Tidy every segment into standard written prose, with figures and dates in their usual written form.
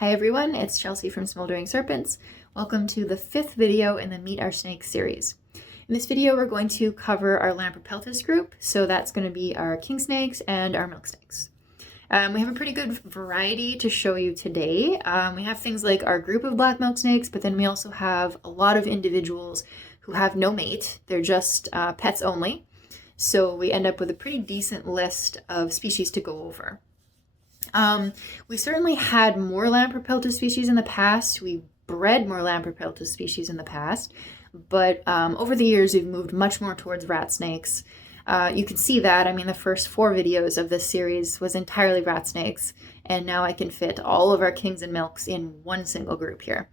Hi everyone, it's Chelsea from Smoldering Serpents. Welcome to the 5th video in the Meet Our Snakes series. In this video we're going to cover our Lampropeltis group, so that's going to be our kingsnakes and our milksnakes. We have a pretty good variety to show you today. We have things like our group of black milksnakes, but then we also have a lot of individuals who have no mate. They're just pets only. So we end up with a pretty decent list of species to go over. We certainly had more Lampropeltis species in the past. We bred more Lampropeltis species in the past, but over the years we've moved much more towards rat snakes. You can see that. I mean, the first 4 videos of this series was entirely rat snakes, and now I can fit all of our kings and milks in one single group here.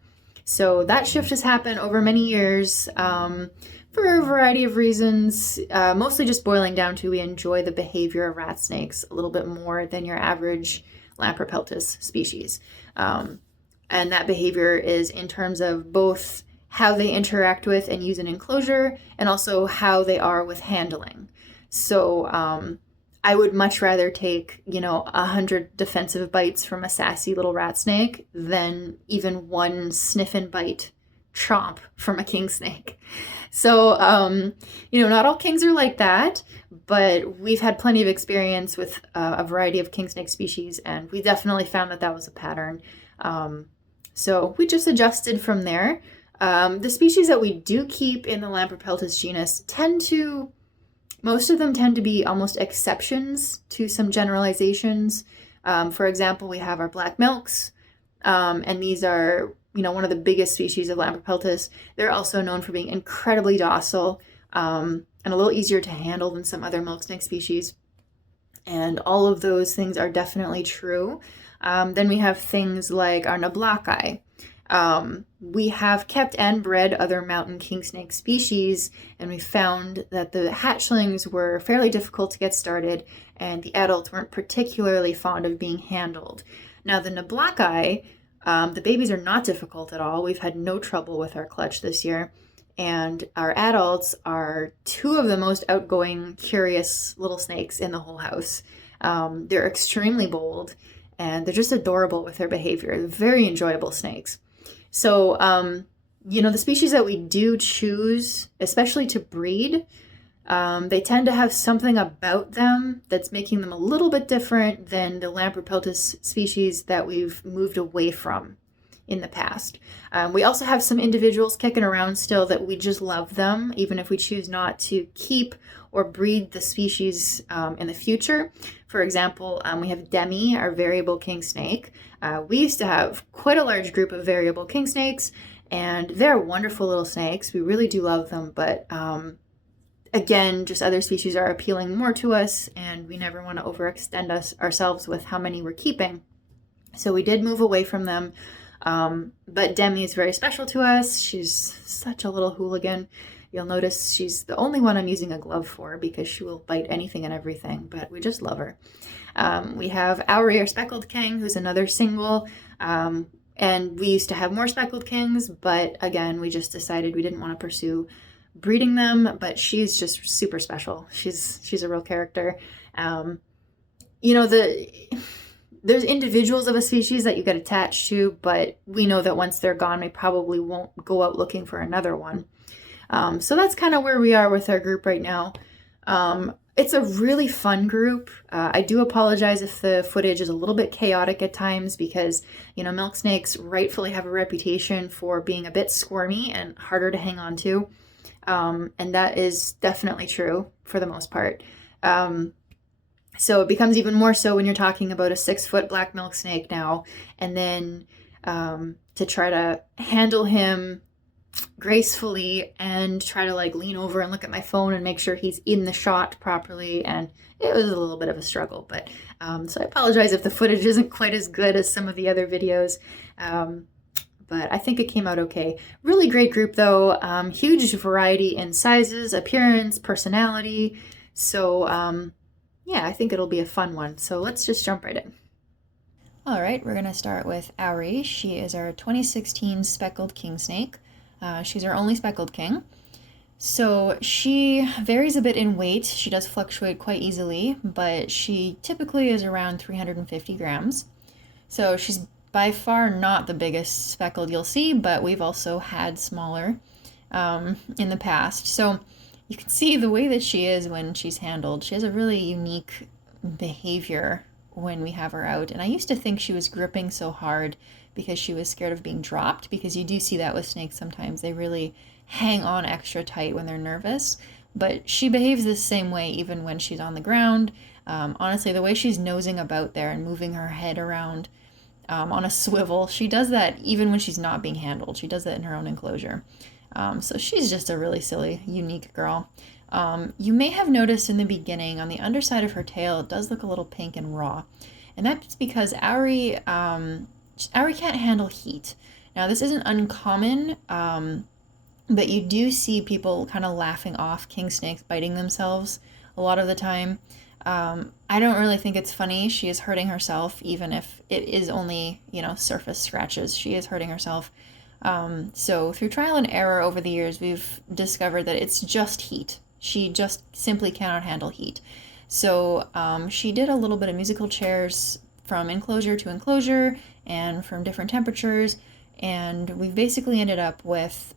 So that shift has happened over many years for a variety of reasons, mostly just boiling down to we enjoy the behavior of rat snakes a little bit more than your average Lampropeltis species. And that behavior is in terms of both how they interact with and use an enclosure, and also how they are with handling. So I would much rather take, 100 defensive bites from a sassy little rat snake than even one sniff and bite chomp from a king snake. So, not all kings are like that, but we've had plenty of experience with a variety of king snake species, and we definitely found that that was a pattern. So we just adjusted from there. The species that we do keep in the Lampropeltis genus most of them tend to be almost exceptions to some generalizations. For example, we have our black milks, and these are, one of the biggest species of Lampropeltis. They're also known for being incredibly docile and a little easier to handle than some other milksnake species. And all of those things are definitely true. Then we have things like our knoblochi. We have kept and bred other mountain kingsnake species, and we found that the hatchlings were fairly difficult to get started, and the adults weren't particularly fond of being handled. Now the knoblochi, the babies are not difficult at all. We've had no trouble with our clutch this year, and our adults are 2 of the most outgoing, curious little snakes in the whole house. They're extremely bold, and they're just adorable with their behavior. They're very enjoyable snakes. So, the species that we do choose, especially to breed, they tend to have something about them that's making them a little bit different than the Lampropeltis species that we've moved away from in the past. We also have some individuals kicking around still that we just love them, even if we choose not to keep or breed the species in the future. For example, we have Demi, our variable king snake. We used to have quite a large group of variable king snakes, and they're wonderful little snakes. We really do love them, but again, just other species are appealing more to us, and we never want to overextend ourselves with how many we're keeping. So we did move away from them, but Demi is very special to us. She's such a little hooligan. You'll notice she's the only one I'm using a glove for because she will bite anything and everything, but we just love her. We have Auri, our speckled king, who's another single, and we used to have more speckled kings, but again, we just decided we didn't want to pursue breeding them, but she's just super special. She's a real character. There's individuals of a species that you get attached to, but we know that once they're gone, we probably won't go out looking for another one. So that's kind of where we are with our group right now. It's a really fun group. I do apologize if the footage is a little bit chaotic at times because, milksnakes rightfully have a reputation for being a bit squirmy and harder to hang on to. And that is definitely true for the most part. So it becomes even more so when you're talking about a 6-foot black milksnake now, and then to try to handle him gracefully and try to lean over and look at my phone and make sure he's in the shot properly, and it was a little bit of a struggle, but so I apologize if the footage isn't quite as good as some of the other videos, but I think it came out okay. Really great group though. Huge variety in sizes, appearance, personality, so yeah, I think it'll be a fun one. So let's just jump right in. All right, we're gonna start with Auri. She is our 2016 speckled kingsnake. She's our only speckled king. So she varies a bit in weight. She does fluctuate quite easily, but she typically is around 350 grams. So she's by far not the biggest speckled you'll see, but we've also had smaller in the past. So you can see the way that she is when she's handled. She has a really unique behavior when we have her out. And I used to think she was gripping so hard because she was scared of being dropped, because you do see that with snakes sometimes. They really hang on extra tight when they're nervous. But she behaves the same way even when she's on the ground. Honestly, the way she's nosing about there and moving her head around on a swivel, she does that even when she's not being handled. She does that in her own enclosure. So she's just a really silly, unique girl. You may have noticed in the beginning on the underside of her tail, it does look a little pink and raw. And that's because Auri can't handle heat. Now, this isn't uncommon, but you do see people kind of laughing off king snakes biting themselves a lot of the time. I don't really think it's funny. She is hurting herself, even if it is only, surface scratches. She is hurting herself. So through trial and error over the years, we've discovered that it's just heat. She just simply cannot handle heat. So she did a little bit of musical chairs from enclosure to enclosure and from different temperatures. And we've basically ended up with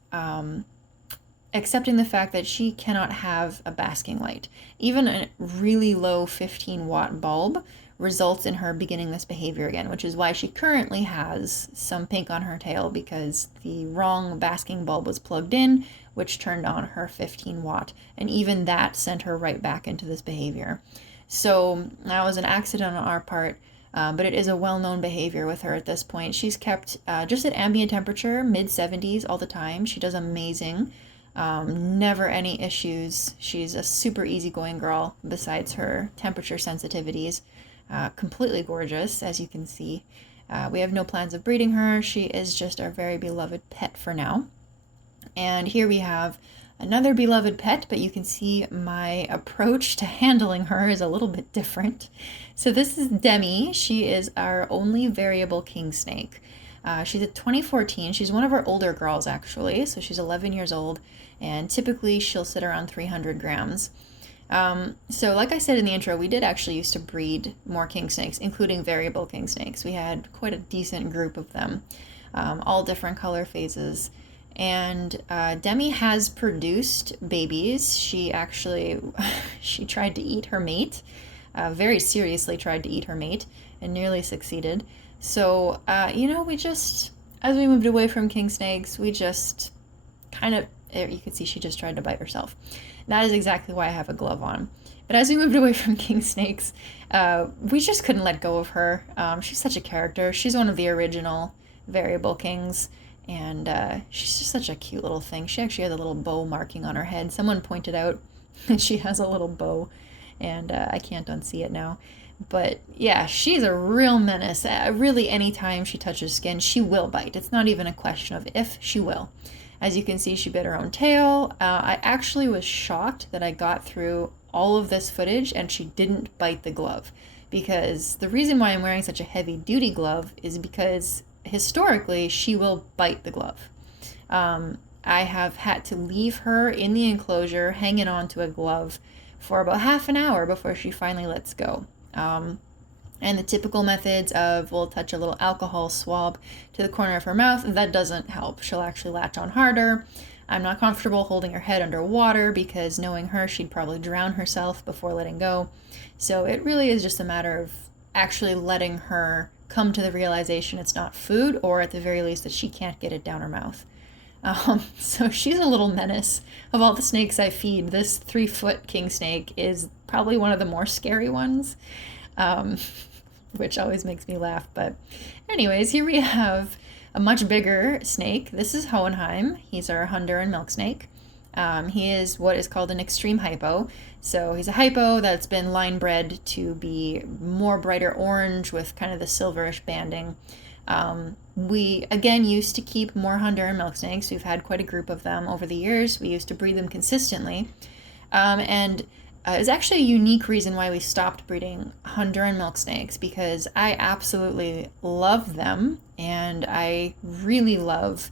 accepting the fact that she cannot have a basking light. Even a really low 15-watt bulb results in her beginning this behavior again, which is why she currently has some pink on her tail, because the wrong basking bulb was plugged in, which turned on her 15-watt, and even that sent her right back into this behavior. So that was an accident on our part, but it is a well-known behavior with her at this point. She's kept just at ambient temperature, mid-70s all the time. She does amazing. Never any issues. She's a super easygoing girl besides her temperature sensitivities. Completely gorgeous, as you can see. We have no plans of breeding her. She is just our very beloved pet for now. And here we have another beloved pet, but you can see my approach to handling her is a little bit different. So this is Demi. She is our only variable king snake. She's a 2014. She's one of our older girls, actually. So she's 11 years old, and typically she'll sit around 300 grams. So like I said in the intro, we did actually used to breed more king snakes, including variable king snakes. We had quite a decent group of them, all different color phases. And Demi has produced babies. She tried to eat her mate, very seriously tried to eat her mate, and nearly succeeded. So, we just, as we moved away from king snakes, we just kind of, you can see she just tried to bite herself. That is exactly why I have a glove on. But as we moved away from king snakes, we just couldn't let go of her. She's such a character. She's one of the original variable kings, and she's just such a cute little thing. She actually has a little bow marking on her head. Someone pointed out that she has a little bow, and I can't unsee it now. But yeah, she's a real menace. Really, anytime she touches skin, she will bite. It's not even a question of if, she will. As you can see, she bit her own tail. I actually was shocked that I got through all of this footage and she didn't bite the glove. Because the reason why I'm wearing such a heavy-duty glove is because historically she will bite the glove. I have had to leave her in the enclosure hanging onto a glove for about half an hour before she finally lets go. And the typical methods of we'll touch a little alcohol swab to the corner of her mouth, that doesn't help. She'll actually latch on harder. I'm not comfortable holding her head underwater because knowing her, she'd probably drown herself before letting go. So it really is just a matter of actually letting her come to the realization it's not food, or at the very least that she can't get it down her mouth. So she's a little menace. Of all the snakes I feed, this 3-foot king snake is probably one of the more scary ones, which always makes me laugh. But anyways, here we have a much bigger snake. This is Hohenheim. He's our Honduran milksnake. He is what is called an extreme hypo. So he's a hypo that's been line bred to be more brighter orange with kind of the silverish banding. We, again, used to keep more Honduran milksnakes. We've had quite a group of them over the years. We used to breed them consistently. And it's actually a unique reason why we stopped breeding Honduran milksnakes, because I absolutely love them, and I really love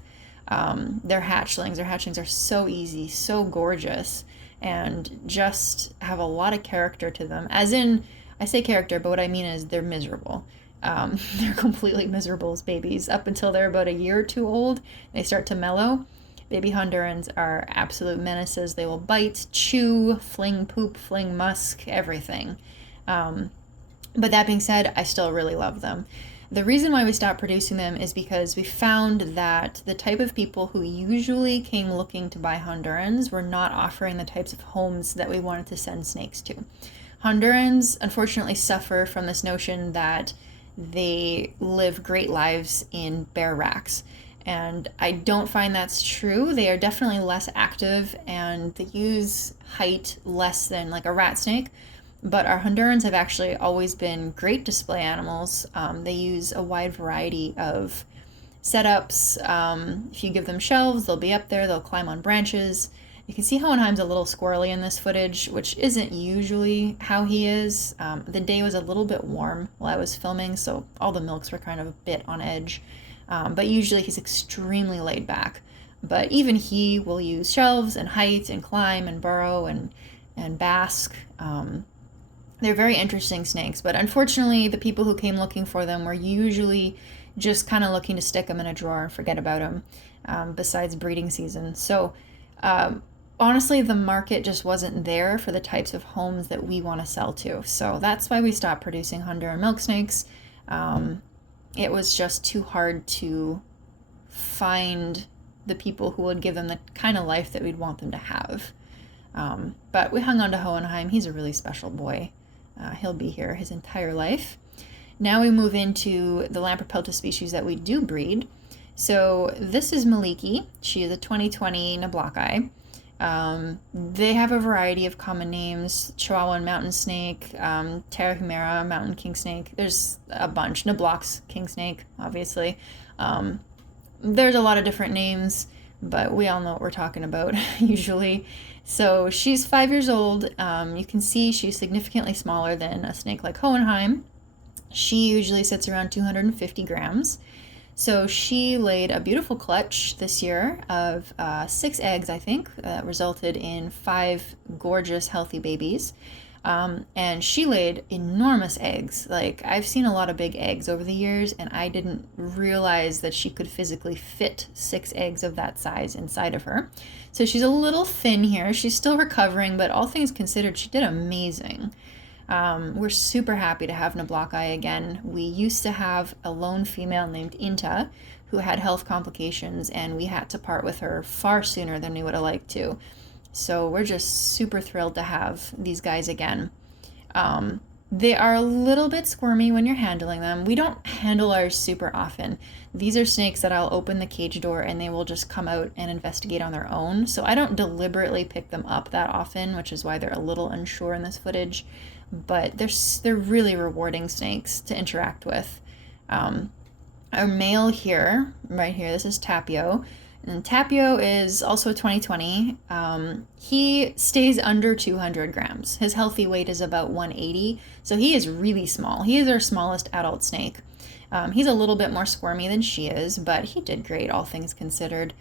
their hatchlings. Their hatchlings are so easy, so gorgeous, and just have a lot of character to them. As in, I say character, but what I mean is they're miserable. They're completely miserable as babies. Up until they're about a year or two old, they start to mellow. Baby Hondurans are absolute menaces. They will bite, chew, fling poop, fling musk, everything. But that being said, I still really love them. The reason why we stopped producing them is because we found that the type of people who usually came looking to buy Hondurans were not offering the types of homes that we wanted to send snakes to. Hondurans, unfortunately, suffer from this notion that they live great lives in bear racks. And I don't find that's true. They are definitely less active and they use height less than like a rat snake. But our Hondurans have actually always been great display animals. They use a wide variety of setups. If you give them shelves, they'll be up there, they'll climb on branches. You can see Hohenheim's a little squirrely in this footage, which isn't usually how he is. The day was a little bit warm while I was filming, so all the milks were kind of a bit on edge. But usually he's extremely laid back. But even he will use shelves and height and climb and burrow and bask. They're very interesting snakes, but unfortunately the people who came looking for them were usually just kind of looking to stick them in a drawer and forget about them, besides breeding season. So honestly, the market just wasn't there for the types of homes that we want to sell to. So that's why we stopped producing Honduran milk snakes. It was just too hard to find the people who would give them the kind of life that we'd want them to have. But we hung on to Hohenheim. He's a really special boy. He'll be here his entire life. Now we move into the Lampropeltis species that we do breed. So this is Meliki. She is a 2020 knoblochi. They have a variety of common names: Chihuahuan mountain snake, Tarahumara mountain kingsnake. There's a bunch. Knobloch's kingsnake, obviously. There's a lot of different names, but we all know what we're talking about usually. So she's 5 years old. You can see she's significantly smaller than a snake like Hohenheim. She usually sits around 250 grams. So she laid a beautiful clutch this year of 6 eggs, I think, that resulted in 5 gorgeous, healthy babies. And she laid enormous eggs. Like, I've seen a lot of big eggs over the years, and I didn't realize that she could physically fit 6 eggs of that size inside of her. So she's a little thin here. She's still recovering, but all things considered, she did amazing. We're super happy to have knoblochi again. We used to have a lone female named Inta who had health complications, and we had to part with her far sooner than we would have liked to. So we're just super thrilled to have these guys again. They are a little bit squirmy when you're handling them. We don't handle ours super often. These are snakes that I'll open the cage door and they will just come out and investigate on their own. So I don't deliberately pick them up that often, which is why they're a little unsure in this footage. But they're really rewarding snakes to interact with. Our male here, right here, this is Tapio. And Tapio is also 2020. He stays under 200 grams. His healthy weight is about 180, so he is really small. He is our smallest adult snake. He's a little bit more squirmy than she is, but he did great, all things considered.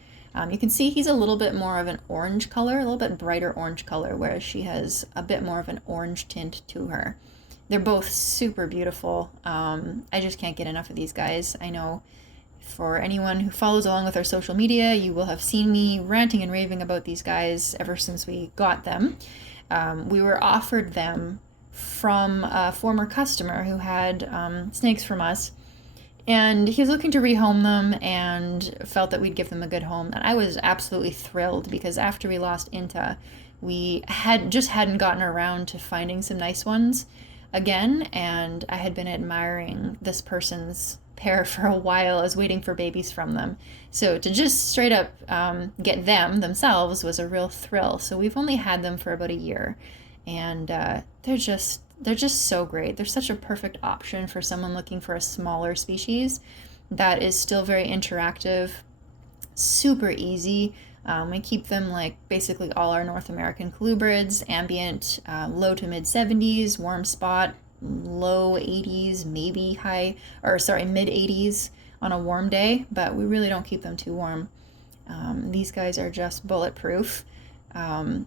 You can see he's a little bit more of an orange color, a little bit brighter orange color, whereas she has a bit more of an orange tint to her. They're both super beautiful. I just can't get enough of these guys. I know for anyone who follows along with our social media, you will have seen me ranting and raving about these guys ever since we got them. We were offered them from a former customer who had snakes from us, and he was looking to rehome them and felt that we'd give them a good home. And I was absolutely thrilled because after we lost Inta, we hadn't gotten around to finding some nice ones again, and I had been admiring this person's pair for a while. I was waiting for babies from them. So to just straight up get them themselves was a real thrill. So we've only had them for about a year, and they're just so great. They're such a perfect option for someone looking for a smaller species that is still very interactive, super easy. We keep them like basically all our North American colubrids, ambient, low to mid 70s, warm spot, low 80s, maybe mid 80s on a warm day, but we really don't keep them too warm. These guys are just bulletproof.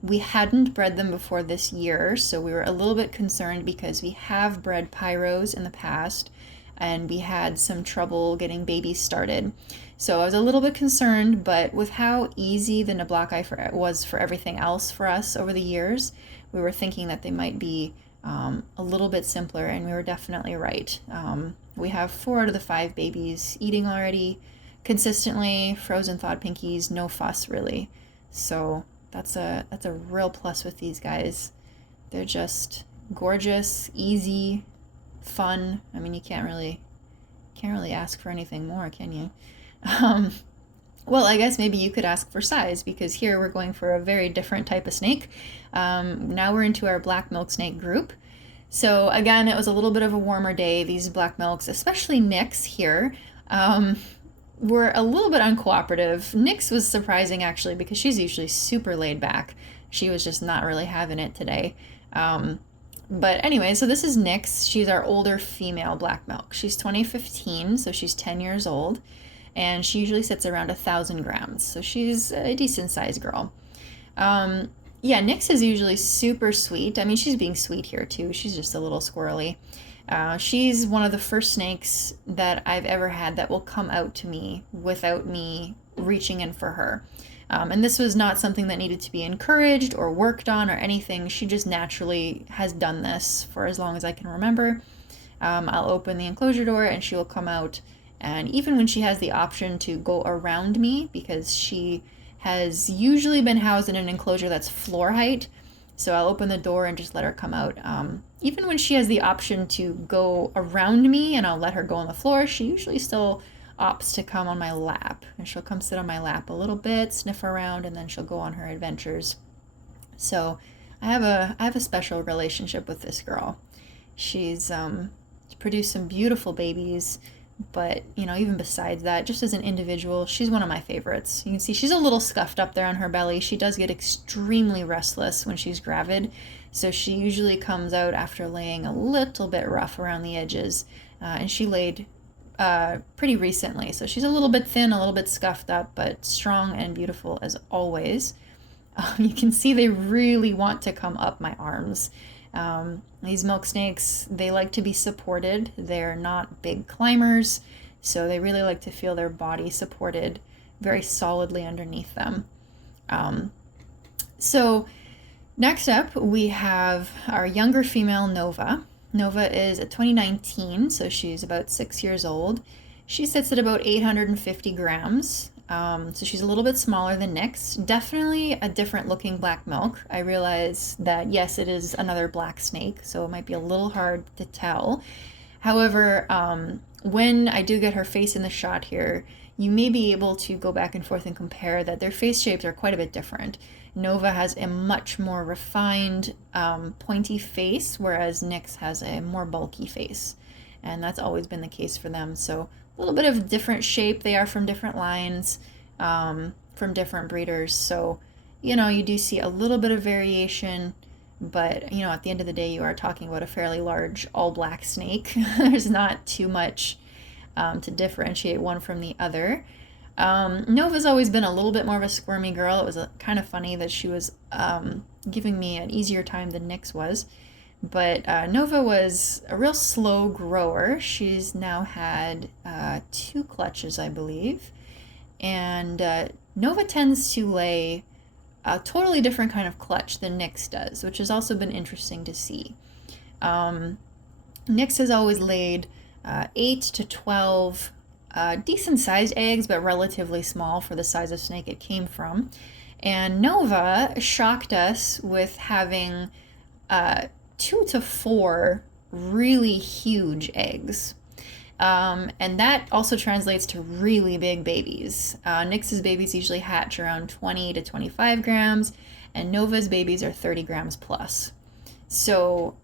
We hadn't bred them before this year, so we were a little bit concerned because we have bred pyros in the past. and we had some trouble getting babies started. So I was a little bit concerned, but with how easy the knoblochi was for everything else for us over the years, we were thinking that they might be a little bit simpler, and we were definitely right. We have 4 out of the 5 babies eating already consistently, frozen thawed pinkies, no fuss really. So that's a real plus with these guys. They're just gorgeous, easy, fun. I mean, you can't really ask for anything more, can you? Well, I guess maybe you could ask for size, because here we're going for a very different type of snake. Now we're into our black milk snake group. So again, it was a little bit of a warmer day. These black milks, especially Nyx here, were a little bit uncooperative. Nyx was surprising actually, because she's usually super laid back. She was just not really having it today. But anyway, so this is Nyx. She's our older female black milk. She's 2015, so she's 10 years old. And she usually sits around 1,000 grams, so she's a decent sized girl. Yeah, Nyx is usually super sweet. I mean, she's being sweet here too. She's just a little squirrely. She's one of the first snakes that I've ever had that will come out to me without me reaching in for her. And this was not something that needed to be encouraged or worked on or anything. She just naturally has done this for as long as I can remember. I'll open the enclosure door and she will come out. And even when she has the option to go around me, because she has usually been housed in an enclosure that's floor height, so I'll open the door and just let her come out. Even when she has the option to go around me and I'll let her go on the floor, she usually still opts to come on my lap. And she'll come sit on my lap a little bit, sniff around, and then she'll go on her adventures. So I have a special relationship with this girl. She's produced some beautiful babies. But, you know, even besides that, just as an individual, she's one of my favorites. You can see she's a little scuffed up there on her belly. She does get extremely restless when she's gravid. So she usually comes out after laying a little bit rough around the edges. And she laid pretty recently. So she's a little bit thin, a little bit scuffed up, but strong and beautiful as always. You can see they really want to come up my arms. These milk snakes, they like to be supported. They're not big climbers, so they really like to feel their body supported very solidly underneath them. So next up, we have our younger female, Nova. Nova is a 2019, so she's about 6 years old. She sits at about 850 grams. So she's a little bit smaller than Nyx. Definitely a different looking black milk. I realize that, yes, it is another black snake, so it might be a little hard to tell. However, when I do get her face in the shot here, you may be able to go back and forth and compare that their face shapes are quite a bit different. Nova has a much more refined, pointy face, whereas Nyx has a more bulky face. And that's always been the case for them. So a little bit of different shape. They are from different lines, from different breeders. So, you know, you do see a little bit of variation, but, you know, at the end of the day, you are talking about a fairly large all black snake. There's not too much to differentiate one from the other. Nova's always been a little bit more of a squirmy girl. It was kind of funny that she was giving me an easier time than Nyx was. But Nova was a real slow grower. She's now had 2 clutches, I believe. And Nova tends to lay a totally different kind of clutch than Nyx does, which has also been interesting to see. Nyx has always laid 8 to 12 decent-sized eggs, but relatively small for the size of snake it came from. And Nova shocked us with having 2 to 4 really huge eggs. And that also translates to really big babies. Nyx's babies usually hatch around 20 to 25 grams, and Nova's babies are 30 grams plus. So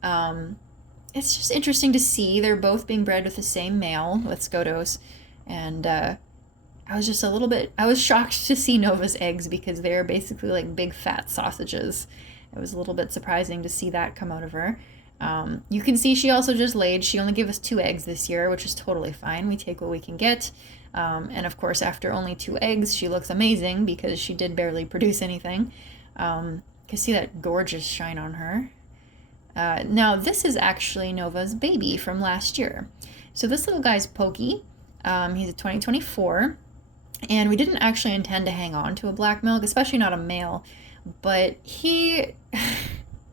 it's just interesting to see. They're both being bred with the same male, with Skotos, and I was shocked to see Nova's eggs because they're basically like big fat sausages. It was a little bit surprising to see that come out of her. You can see she also just laid. She only gave us 2 eggs this year, which is totally fine. We take what we can get. And of course, after only 2 eggs, she looks amazing because she did barely produce anything. You can see that gorgeous shine on her. Now, this is actually Nova's baby from last year. So this little guy's Pokie. He's a 2024, and we didn't actually intend to hang on to a black milk, especially not a male, but he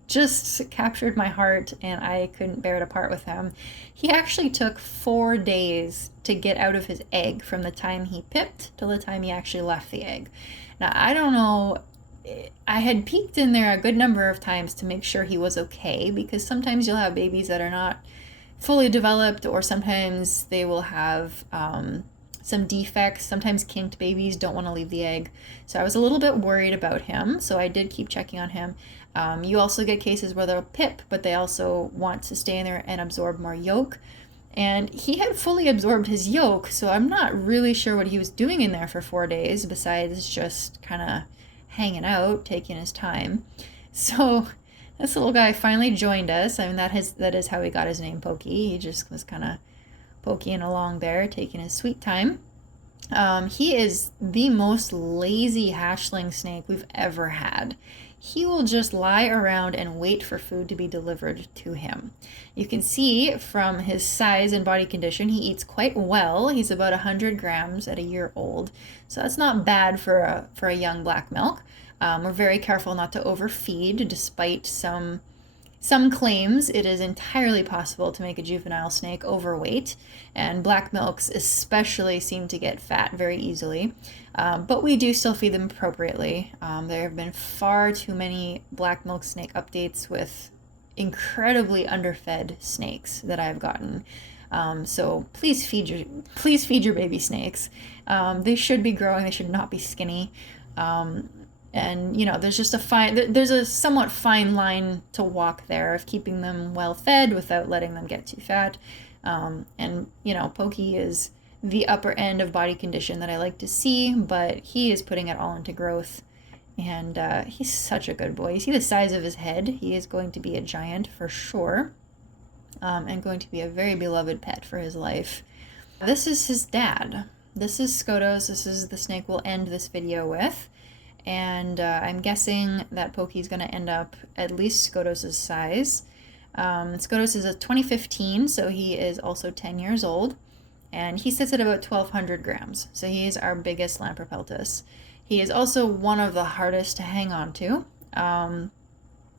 just captured my heart and I couldn't bear to part with him. He actually took 4 days to get out of his egg from the time he pipped till the time he actually left the egg. Now, I don't know, I had peeked in there a good number of times to make sure he was okay, because sometimes you'll have babies that are not fully developed, or sometimes they will have some defects. Sometimes kinked babies don't want to leave the egg. So I was a little bit worried about him, so I did keep checking on him. You also get cases where they'll pip, but they also want to stay in there and absorb more yolk. And he had fully absorbed his yolk, so I'm not really sure what he was doing in there for 4 days, besides just kind of hanging out, taking his time. So this little guy finally joined us. I mean, that is how he got his name, Pokie. He just was kind of poking along there, taking his sweet time. He is the most lazy hatchling snake we've ever had. He will just lie around and wait for food to be delivered to him. You can see from his size and body condition, he eats quite well. He's about 100 grams at a year old, so that's not bad for a young black milk. We're very careful not to overfeed, despite some claims. It is entirely possible to make a juvenile snake overweight, and black milks especially seem to get fat very easily. But we do still feed them appropriately. There have been far too many black milk snake updates with incredibly underfed snakes that I've gotten. So please feed your baby snakes. They should be growing. They should not be skinny. And, you know, there's a somewhat fine line to walk there of keeping them well fed without letting them get too fat. And, you know, Pokie is the upper end of body condition that I like to see, but he is putting it all into growth. And he's such a good boy. You see the size of his head. He is going to be a giant for sure, and going to be a very beloved pet for his life. This is his dad. This is Skotos. This is the snake we'll end this video with. And I'm guessing that Pokie's going to end up at least Skotos' size. Skotos is a 2015, so he is also 10 years old, and he sits at about 1,200 grams, so he is our biggest Lampropeltis. He is also one of the hardest to hang on to.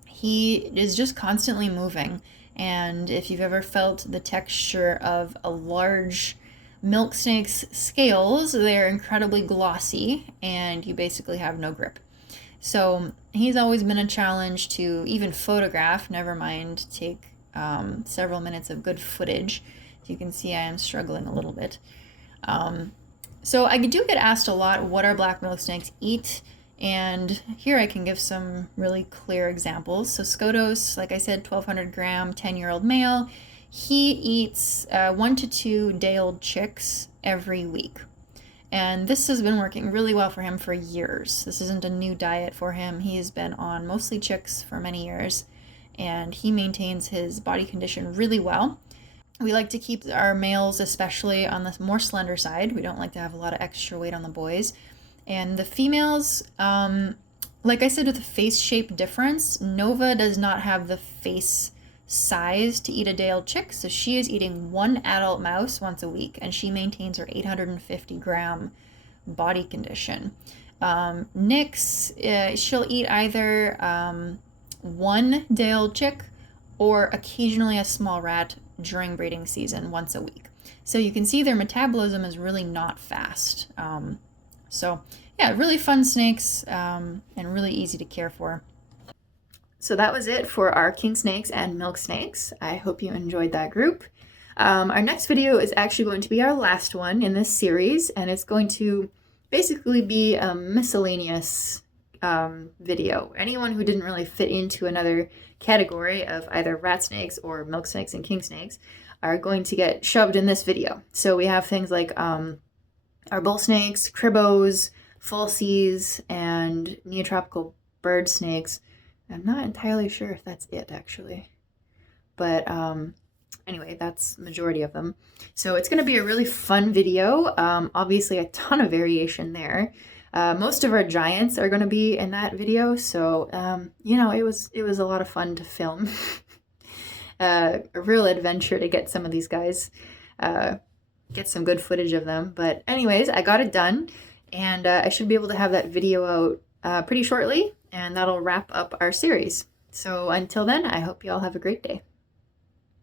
He is just constantly moving, and if you've ever felt the texture of a large milksnake's scales, they're incredibly glossy, and you basically have no grip. So he's always been a challenge to even photograph, never mind take several minutes of good footage. As you can see, I am struggling a little bit. So I do get asked a lot what our black milksnakes eat, and here I can give some really clear examples. So Skotos, like I said, 1,200 gram, 10-year-old male. He eats 1 to 2 day-old chicks every week. And this has been working really well for him for years. This isn't a new diet for him. He's been on mostly chicks for many years, and he maintains his body condition really well. We like to keep our males especially on the more slender side. We don't like to have a lot of extra weight on the boys. And the females, like I said, with the face shape difference, Nova does not have the face size to eat a day-old chick, so she is eating 1 adult mouse once a week, and she maintains her 850 gram body condition. Nyx, she'll eat either 1 day-old chick or occasionally a small rat during breeding season once a week. So you can see their metabolism is really not fast. So yeah, really fun snakes, and really easy to care for. So that was it for our kingsnakes and milksnakes. I hope you enjoyed that group. Our next video is actually going to be our last one in this series, and it's going to basically be a miscellaneous video. Anyone who didn't really fit into another category of either rat snakes or milksnakes and kingsnakes are going to get shoved in this video. So we have things like our bull snakes, cribbos, falsies, and neotropical bird snakes. I'm not entirely sure if that's it, actually. But anyway, that's the majority of them. So it's going to be a really fun video. Obviously, a ton of variation there. Most of our giants are going to be in that video. So, you know, it was a lot of fun to film. A real adventure to get some of these guys. get some good footage of them. But anyways, I got it done, and I should be able to have that video out pretty shortly, and that'll wrap up our series. So until then, I hope you all have a great day.